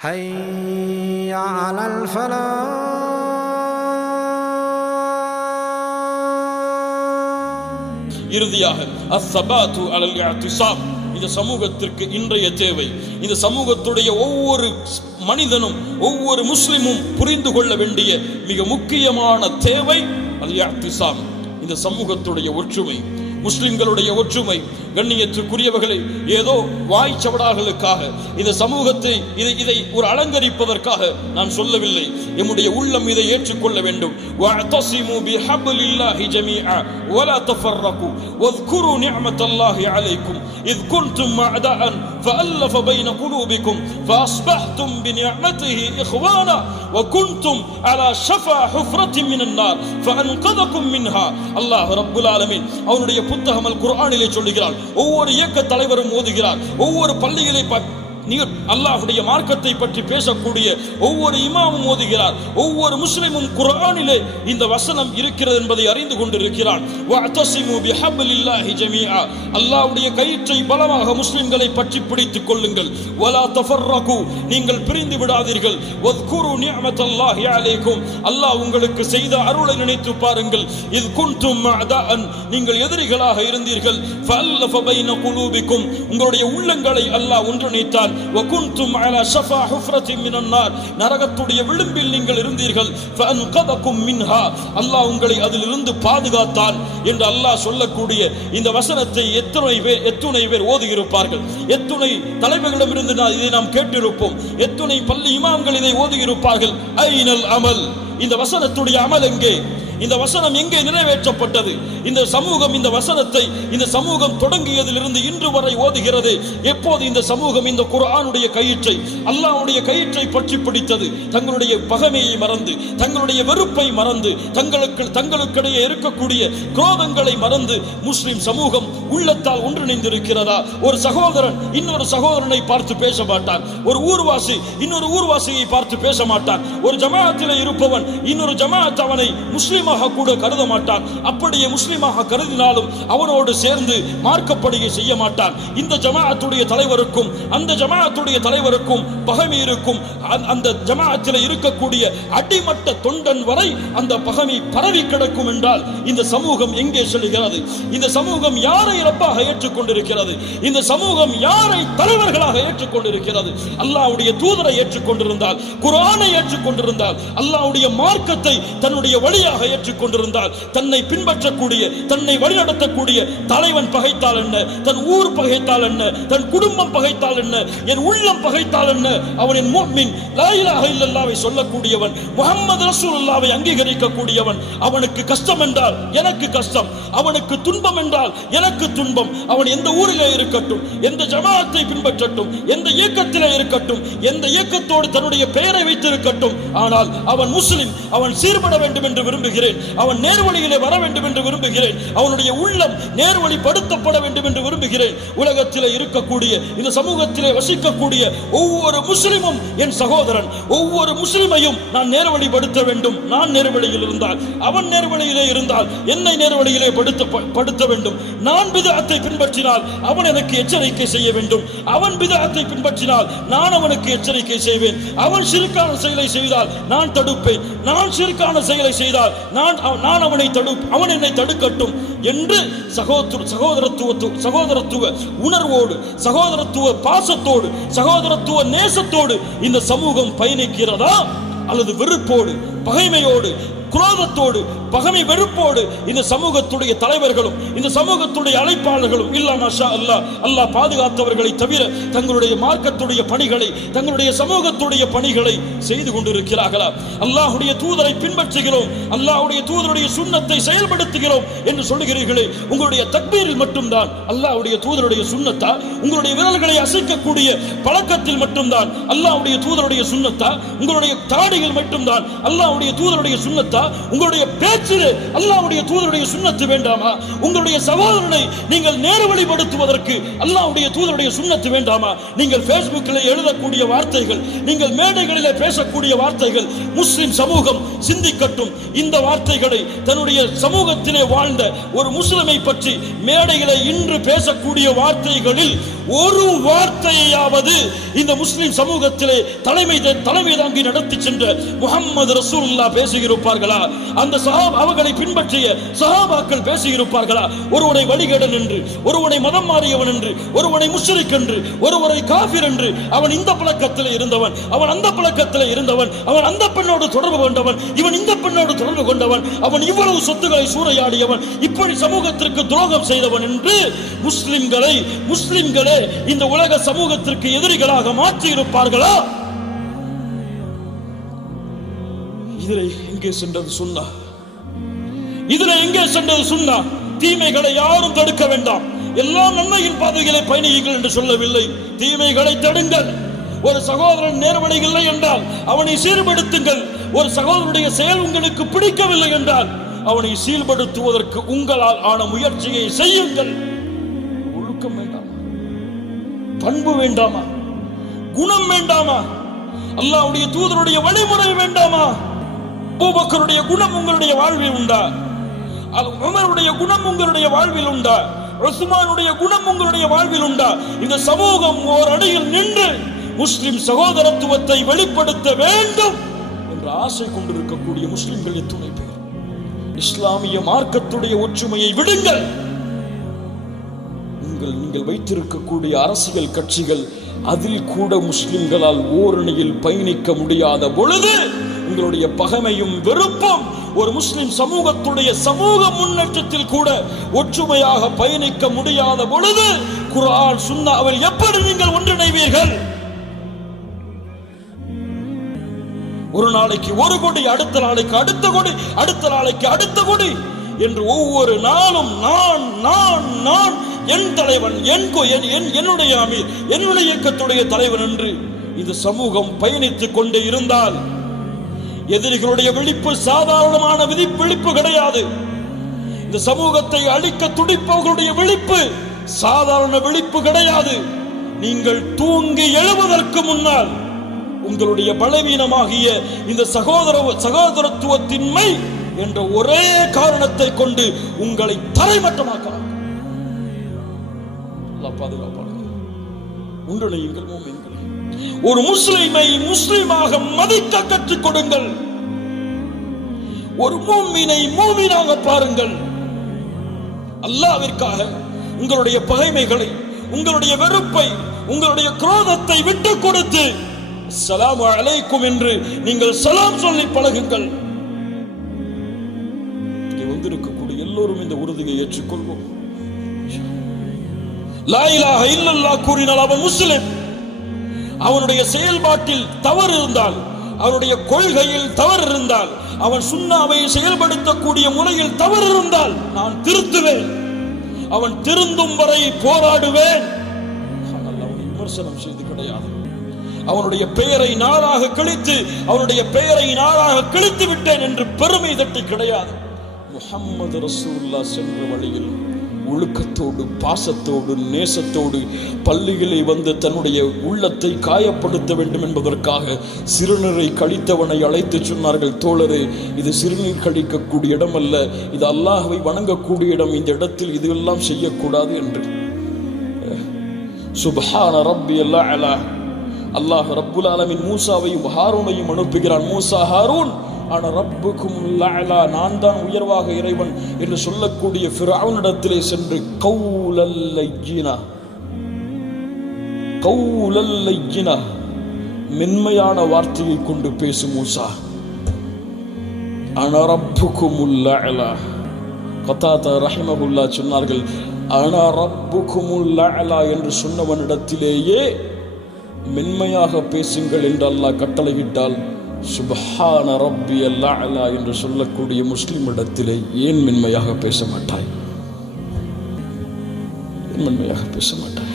حي على الفلاح இறுதியாக அஸ்ஸபாத்து அலல் இஅ்திஸாம் இந்த சமூகத்திற்கு இன்றைய தேவை இந்த சமூகத்துடைய ஒவ்வொரு மனிதனும் ஒவ்வொரு முஸ்லிமும் புரிந்து கொள்ள வேண்டிய மிக முக்கியமான தேவை அல் இஅ்திஸாம் இந்த சமூகத்துடைய ஒற்றுமை முஸ்லிம்களுடைய ஒற்றுமை கண்ணியத்துக்குரியவர்களை ஏதோ வாய்ச்சவடார்களுக்காக இந்த சமூகத்தை இதை இதை ஒரு அலங்கரிப்பதற்காக நான் சொல்லவில்லை எம்முடைய உள்ளம் இதை ஏற்றுக்கொள்ள வேண்டும் وَاعْتَصِمُوا بِحَبْلِ اللَّهِ جَمِيعًا وَلَا تَفَرَّقُوا وَاذْكُرُوا نِعْمَةَ اللَّهِ عَلَيْكُمْ إِذْ كُنْتُمْ أَعْدَاءً فَأَلَّفَ بَيْنَ قُلُوبِكُمْ فَأَصْبَحْتُمْ بِنِعْمَتِهِ إِخْوَانًا وَكُنْتُمْ على شفا حفرة من النار فأنقذكم منها அல்லாஹ் ரப்புல் ஆலமீன் அவனுடைய புத்தகம் அல் குர்ஆனிலே சொல்லுகிறார் ஒவ்வொரு இயக்க தலைவரும் ஓதுகிறார் ஒவ்வொரு பள்ளிகளை ப- நீர் அல்லாஹுடைய மார்க்கத்தை பற்றி பேசக்கூடிய ஒவ்வொரு இமாமும் ஓதுகிறார். ஒவ்வொரு முஸ்லிமும் குரானிலே இந்த வசனம் இருக்கிறது என்பதை அறிந்து கொண்டிருக்கிறான். வஅத்தஸிமு கயிற்றை பலமாக முஸ்லிம்களை பற்றி பிடித்துக் கொள்ளுங்கள். வலா தஃபர்ரகு. நீங்கள் பிரிந்து விடாதீர்கள். வத்குரு நிஅமத்தல்லாஹி அலைக்கும். அல்லாஹ் உங்களுக்கு செய்த அருளை நினைத்து பாருங்கள். இது குன்தும் அதான் நீங்கள் எதிரிகளாக இருந்தீர்கள். ஃபல்லஃப பைன குலூபிக்கும். உங்களுடைய உள்ளங்களை அல்லாஹ் ஒன்றிணைத்தான். வகுன்தும் அலா ஷஃபா ஹுஃப்ரத்தின் மினன்னார் நரகத்துடைய விளிம்பில் நீங்கள் இருந்தீர்கள். ஃபஅன்கதகும் மின்ஹா அல்லாஹ் உங்களை அதிலிருந்து பாதுகாத்தான் என்று அல்லாஹ் சொல்லக்கூடிய இந்த வசனத்தை எத்தனை பேர் எத்துணை பேர் ஓதியிருப்பார்கள். எத்துணை தலைவர்களிடமிருந்து நான் இதை நாம் கேட்டிருப்போம். எத்துணை பள்ளி இமாம்கள் இதை ஓதியிருப்பார்கள். ஐநல் அமல். இந்த வசனத்துடைய அமல் எங்கே? இந்த வசனம் எங்கே நிறைவேற்றப்பட்டது? இந்த சமூகம் இந்த வசனத்தை இந்த சமூகம் தொடங்கியதிலிருந்து இன்று வரை ஓதுகிறது. எப்போது இந்த சமூகம் இந்த குரானுடைய கயிற்றை அல்லாவுடைய கயிற்றை பற்றி பிடித்தது? தங்களுடைய பகமையை மறந்து தங்களுடைய வெறுப்பை மறந்து தங்களுக்கு தங்களுக்கிடையே இருக்கக்கூடிய குரோதங்களை மறந்து முஸ்லிம் சமூகம் உள்ளத்தால் ஒன்றிணைந்திருக்கிறதா? ஒரு சகோதரன் இன்னொரு சகோதரனை பார்த்து பேச மாட்டான். ஒரு ஊர்வாசி இன்னொரு ஊர்வாசியை பார்த்து பேச மாட்டான். ஒரு ஜமாத்தில் இருப்பவன் இன்னொரு ஜமாத் அவனை முஸ்லீமாக கூட கருத மாட்டான். அப்படியே முஸ்லீமாக கருதினாலும் அவனோடு சேர்ந்து மார்க்கப்படியை செய்ய மாட்டான். இந்த ஜமாஅத்துடைய தலைவருக்கும் அந்த ஜமாஅத்துடைய தலைவருக்கும் பகைமை இருக்கும். அந்த- ஜமாஅத்தில் இருக்கக்கூடிய அடிமட்ட தொண்டன் வரை அந்த பகைமை பரவி கிடக்கும் என்றால் இந்த சமூகம் எங்கே செல்கிறது? இந்த சமூகம் யாரை ரப்பாக ஏற்றுக்கொண்டிருக்கிறது? இந்த சமூகம் யாரை தலைவர்களாக ஏற்றுக்கொண்டிருக்கிறது? அல்லாவுடைய தூதரை ஏற்றுக்கொண்டிருந்தால் குரானை ஏற்றுக்கொண்டிருந்தால் அல்லாவுடைய மார்க்கத்தை தன்னுடைய வழியாக ஏற்றுக்கொண்டிருந்தால் தன்னை பின்பற்றக்கூடிய தன்னை வழிநடத்தக்கூடிய தலைவன் பகைத்தால் என்ன? தன் ஊர் பகைத்தால் என்ன? தன் குடும்பம் பகைத்தால் என்ன? என் உள்ளம் பகைத்தால் என்ன? அவனின் முஃமின் லாயிலாக இல்லல்லாவை சொல்லக்கூடியவன் முஹம்மது ரசூலுல்லாஹ்வை அங்கீகரிக்கக்கூடியவன் அவனுக்கு கஷ்டம் என்றால் எனக்கு கஷ்டம் அவனுக்கு துன்பம் என்றால் எனக்கு துன்பம் அவன் எந்த ஊரிலே இருக்கட்டும் எந்த ஜமாத்தை பின்பற்றட்டும் எந்த இயக்கத்திலே இருக்கட்டும் எந்த இயக்கத்தோடு தன்னுடைய பெயரை வைத்திருக்கட்டும் ஆனால் அவன் முஸ்லிம் அவன் சீர்பட வேண்டும் என்று விரும்புகிறேன். அவன் நேர்வழியிலே வர வேண்டும் என்று விரும்புகிறேன். அவனுடைய உள்ளம் நேர்வழிப்படுத்தப்பட வேண்டும் என்று விரும்புகிறேன். உலகத்திலே இருக்கக்கூடிய இந்த சமூகத்திலே வசிக்கக்கூடிய ஒவ்வொரு முஸ்லிமும் என் சகோதரன். ஒவ்வொரு முஸ்லிமையும் நான் நேர்வழிப்படுத்த வேண்டும். நான் நேர்வழியில் இருந்தால் அவன் நேர்வழியிலே இருந்தால் என்னை நேர்வழியிலே படுத்த படுத்த வேண்டும். நான் விதத்தை பின்பற்றினால் அவன் எனக்கு எச்சரிக்கை செய்ய வேண்டும். அவன் விதத்தை பின்பற்றினால் நான் அவனுக்கு எச்சரிக்கை செய்வேன். அவன் சிறுக்கான செயலை செய்தால் நான் தடுப்பேன். நான் சிறுக்கான செயலை செய்தால் நான் நான் அவனை தடு அவன் என்னை தடுக்கட்டும் என்று சகோதர சகோதரத்துவ சகோதரத்துவ உணர்வோடு சகோதரத்துவ பாசத்தோடு சகோதரத்துவ நேசத்தோடு இந்த சமூகம் பயணிக்கிறதா? அல்லது வெறுப்போடு பகைமையோடு குரோதத்தோடு பகமை வெறுப்போடு இந்த சமூகத்துடைய தலைவர்களும் இந்த சமூகத்துடைய அழைப்பாளர்களும் இல்லா மாஷா அல்லாஹ் அல்லாஹ் பாதுகாத்தவர்களை தவிர தங்களுடைய மார்க்கத்துடைய பணிகளை தங்களுடைய சமூகத்துடைய பணிகளை செய்து கொண்டிருக்கிறார்களா? அல்லாஹுடைய தூதரை பின்பற்றுகிறோம் அல்லாஹ்வுடைய தூதருடைய சுண்ணத்தை செயல்படுத்துகிறோம் என்று சொல்லுகிறீர்களே உங்களுடைய தக்பீரில் மட்டும்தான் அல்லாஹுடைய தூதருடைய சுண்ணத்தா? உங்களுடைய விரல்களை அசைக்கக்கூடிய பழக்கத்தில் மட்டும்தான் அல்லாஹுடைய தூதருடைய சுண்ணத்தா? உங்களுடைய தாடிகள் மட்டும்தான் அல்லாஹுடைய தூதருடைய சுண்ணத்தா? உங்களுடைய பேச்சிலே அல்லாவுடைய தூதருடைய சுண்ணத்து வேண்டாமா? உங்களுடைய சகோதரனை நீங்கள் நேர்வழிப்படுத்துவதற்கு அல்லாவுடைய தூதருடைய சுண்ணத்து வேண்டாமா? நீங்கள் ஃபேஸ்புக்கில் எழுதக்கூடிய வார்த்தைகள் நீங்கள் மேடைகளில் பேசக்கூடிய வார்த்தைகள் முஸ்லிம் சமூகம் சிந்திக்கட்டும். இந்த வார்த்தைகளை தன்னுடைய சமூகத்திலே வாழ்ந்த ஒரு முஸ்லிமை பற்றி மேடைகளை இன்று பேசக்கூடிய வார்த்தைகளில் ஒரு வார்த்தையாவது இந்த முஸ்லிம் சமூகத்திலே தலைமை தலைமை தாங்கி நடத்தி சென்ற முகம்மது ரசூல்லா பேசியிருப்பார்களா? அந்த சஹாப் அவர்களை பின்பற்றிய சஹாபாக்கள் பேசியிருப்பார்களா? ஒருவனை வழிகேடன் என்று ஒருவனை மதம் மாறியவன் என்று ஒருவனை முஷ்ரிக் என்று ஒருவரை காஃபிர் என்று அவன் இந்த பழக்கத்தில் இருந்தவன் அவன் அந்த பழக்கத்தில் இருந்தவன் அவன் அந்த பெண்ணோடு தொடர்பு கொண்டவன் இவன் இந்த பெண்ணோடு தொடர்பு கொண்டவன் அவன் இவ்வளவு சொத்துக்களை சூறையாடியவன் இப்படி சமூகத்திற்கு துரோகம் செய்தவன் என்று முஸ்லிம்களை முஸ்லிம்களை இந்த உலக சமூகத்திற்கு எதிரிகளாக மாற்றி இருப்பார்களா இதில் எங்கே சென்றது சொன்னா இதுல எங்கே சென்றது சொன்னா தீமைகளை யாரும் தடுக்க வேண்டாம். எல்லா நன்மையின் பாதைகளை பயணியுங்கள் என்று சொல்லவில்லை. தீமைகளை தடுங்கள். ஒரு சகோதரன் நேர்வழி இல்லை என்றால் அவனை சீர்படுத்துங்கள். ஒரு சகோதரனுடைய செயல் உங்களுக்கு பிடிக்கவில்லை என்றால் அவனை சீர்படுத்துவதற்கு உங்களால் ஆன முயற்சியை செய்யுங்கள். ஒழுக்கம் வேண்டாம். பண்பு வேண்டாமா? குணம் வேண்டாமா? அல்லாவுடைய தூதருடைய வழிமுறை வேண்டாமா? பூபக்கருடைய குணம் உங்களுடைய வாழ்வில் உண்டா? அது உமருடைய குணம் உங்களுடைய வாழ்வில் உண்டா? உஸ்மானுடைய குணம் உங்களுடைய வாழ்வில் உண்டா? இந்த சமூகம் ஓர் அடியில் நின்று முஸ்லிம் சகோதரத்துவத்தை வெளிப்படுத்த வேண்டும் என்ற ஆசை கொண்டிருக்கக்கூடிய முஸ்லிம்கள் எத்துணை பேர்? இஸ்லாமிய மார்க்கத்துடைய ஒற்றுமையை விடுங்கள். உங்கள் நீங்கள் வைத்திருக்கக்கூடிய அரசியல் கட்சிகள் அதில் கூட முஸ்லிம்களால் ஓரணியில் பயணிக்க முடியாத பொழுது உங்களுடைய பகைமையும் வெறுப்பும் ஒரு முஸ்லிம் சமூகத்துடைய சமூக முன்னேற்றத்தில் கூட ஒற்றுமையாக பயணிக்க முடியாத பொழுது குர்ஆன் சுண்ணாவில் எப்படி நீங்கள் ஒன்றிணைவீர்கள்? ஒரு நாளைக்கு ஒரு கொடி அடுத்த நாளைக்கு அடுத்த கொடி அடுத்த நாளைக்கு அடுத்த கொடி. என்று ஒவ்வொரு நாளும் நான் நான் நான் என் தலைவன் என் கோ- என் என்- என்னுடைய அமீர் என்னுடைய இயக்கத்துடைய தலைவன் என்று இந்த சமூகம் பயணித்துக் கொண்டே இருந்தால் எதிரிகளுடைய விழிப்பு சாதாரணமான விதி விழிப்பு கிடையாது. இந்த சமூகத்தை அழிக்க துடிப்பவர்களுடைய விழிப்பு சாதாரண விழிப்பு கிடையாது. நீங்கள் தூங்கி எழுவதற்கு முன்னால் உங்களுடைய பலவீனமாகிய இந்த சகோதர சகோதரத்துவத்தின்மை என்ற ஒரே காரணத்தை கொண்டு உங்களை தரைமட்டமாக்கலாம். அல்லாஹ் பாதுகாப்பாளர் ஒன்றிணையுங்கள் மூமின்களே ஒரு முஸ்லிமை முஸ்லிமாக மதிக்க கற்றுக் கொடுங்கள். ஒரு மூமினை மூமினாக பாருங்கள். அல்லாவிற்காக உங்களுடைய பகைமைகளை உங்களுடைய வெறுப்பை உங்களுடைய குரோதத்தை விட்டு கொடுத்து சலாம் அழைக்கும் என்று நீங்கள் சலாம் சொல்லி பழகுங்கள். எல்லோரும் இந்த உறுதியை ஏற்றுக்கொள்வோம். லாயிலாக இல்லல்லா கூறினால் அவன் முஸ்லிம். அவனுடைய செயல்பாட்டில் தவறு இருந்தால் அவனுடைய கொள்கையில் தவறு இருந்தால் அவன் சுண்ணாவை செயல்படுத்தக்கூடிய முறையில் தவறு இருந்தால் நான் திருத்துவேன். அவன் திருந்தும் வரை போராடுவேன். அவனை விமர்சனம் செய்து கிடையாது. அவனுடைய பெயரை நாளாக கிழித்து அவனுடைய பெயரை நாளாக கிழித்து விட்டேன் என்று பெருமை தட்டி கிடையாது. முஹம்மது ரசூல்லா சென்ற வழியில் ஒழுக்கத்தோடு பாசத்தோடு நேசத்தோடு பள்ளிகளை வந்து தன்னுடைய உள்ளத்தை காயப்படுத்த வேண்டும் என்பதற்காக சிறுநீரை கழித்தவனை அழைத்து சொன்னார்கள் தோழரே இது சிறுநீர் கழிக்கக்கூடிய இடம் அல்ல இது அல்லாஹவை வணங்கக்கூடிய இடம் இந்த இடத்தில் இதெல்லாம் செய்யக்கூடாது என்று. சுபஹான ரப்பி அலா அல்லாஹ் ரப்புல் ஆலமின் மூசாவையும் ஹாரூனையும் அனுப்புகிறான் மூசா ஹாரூன் ஆனால் ரப்புக்கும் லாலா நான் தான் உயர்வாக இறைவன் என்று சொல்லக்கூடிய ஃபிரௌனிடத்திலே சென்று கௌலல்லையினா கௌலல்லையினா மென்மையான வார்த்தையை கொண்டு பேசும் மூசா. அனரப்புக்கும் ரப்புக்கும் லஅலா கத்தாத்தா ரஹிமகுல்லா சொன்னார்கள் அனரப்புக்கும் ரப்புக்கும் என்று சொன்னவனிடத்திலேயே மென்மையாக பேசுங்கள் என்று அல்லாஹ் கட்டளையிட்டால் சுபஹான ரப்பி அல்லா என்று சொல்லக்கூடிய முஸ்லிம் இடத்திலே ஏன் மென்மையாக பேச மாட்டாய்? ஏன் மென்மையாக பேச மாட்டாய்?